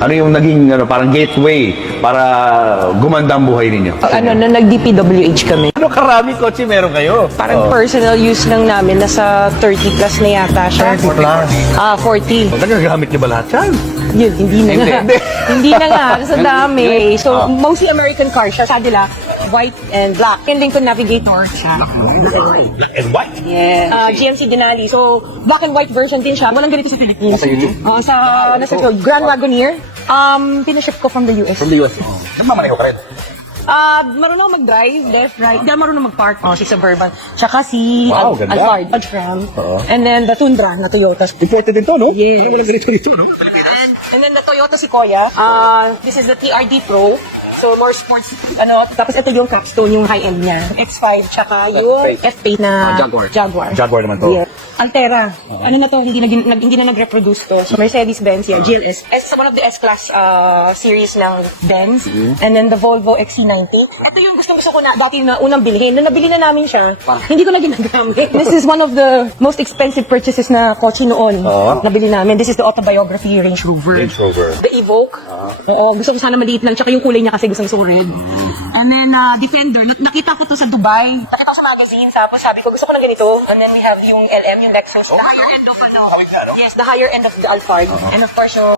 Ano yung naging parang gateway para gumanda ang buhay ninyo? Nag-DPWH kami. Ano karami kotse meron kayo? Parang personal use lang namin, nasa 30 plus na yata siya. 30 plus? 40. Nagagamit niyo ba lahat yan? Yun, hindi na nga. Hindi. Hindi na nga, sa dami. So, mostly American car siya. Sabi nila, white and black. And Lincoln Navigator siya. Black and white. Yes. GMC Denali. So, black and white version din siya. Walang ganito sa Philippines. Nasa YouTube? Nasa Grand Wagoneer. Pinaship ko from the US. From the US. Nagmamaneho ka rin. Marunong mag-drive, left, right. Hindi marunong mag-park. Si Suburban. Tsaka si Wow, ganda. Alphard, Dodge Ram. And then the Tundra na Toyota. Imported din to, no? Yes. Walang ganito dito, no? And then the Toyota Sequoia. This is the TRD Pro. So, more sports, tapos ito yung capstone, yung high-end niya. X5, tsaka yung F8 na Jaguar. Jaguar naman to. Yeah. Altera. Hindi na nag-reproduce to. So, Mercedes-Benz, GLS. One of the S-Class series ng Benz. And then the Volvo XC90. Ito yung gusto ko na, dati na unang bilhin. Nung nabili na namin siya, hindi ko na ginagamit. This is one of the most expensive purchases na kotse noon. Nabili namin. This is the autobiography Range Rover. Range Rover. The Evoque. Oo, gusto ko sana maliit lang. Tsaka yung kulay niya kasi gusto ko red. And then, Defender. Nakita ko to sa Dubai. Nakita ko sa magazine. Tapos sabi ko, gusto ko na ganito. And then we have yung LM, yung Lexus. The higher end of, yes, the higher end of the Alphard. And of course, yung